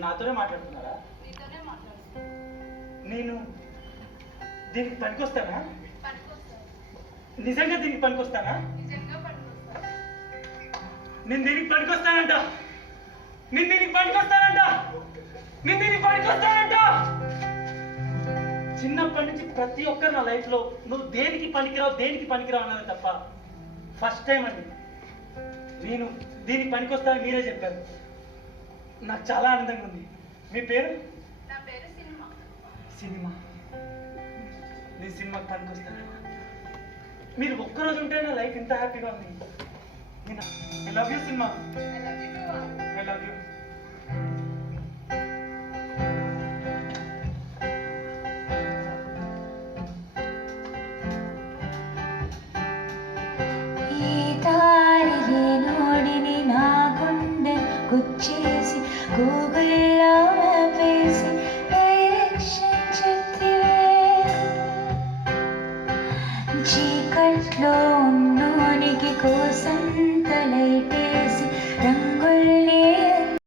నాతోనే మాట్లాడుతున్నారా? నీతోనే మాట్లాడుతున్నా. నేను దీనికి పనికొస్తానా? పనికొస్తా. నిజంగా దీనికి పనికొస్తానా? నిజంగా పనికొస్తా. నేను దీనికి పనికొస్తానంట. నేను దీనికి పనికొస్తానంట. నేను దీనికి పనికొస్తానంట. చిన్నప్పటి నుంచి ప్రతి ఒక్కరు నా లైఫ్లో నువ్వు దేనికి పనికిరావు అన్నది తప్ప ఫస్ట్ టైం అండి నేను దీనికి పనికొస్తానని మీరే చెప్పారు. నాకు చాలా ఆనందంగా ఉంది. మీ పేరు? నా పేరు సినిమా. సినిమా. నీ సినిమాకి పనికొస్తాను. మీరు ఒక్కరోజు ఉంటే నా లైఫ్ ఇంత హ్యాపీగా ఉంది. నేను I love you cinema. I love you too. I love you. గుచ్చేసి గూగుల్లో వేసి డైరెక్షన్ చెప్పివే చీకట్లో ఉన్నోనికి కోసం తలైతే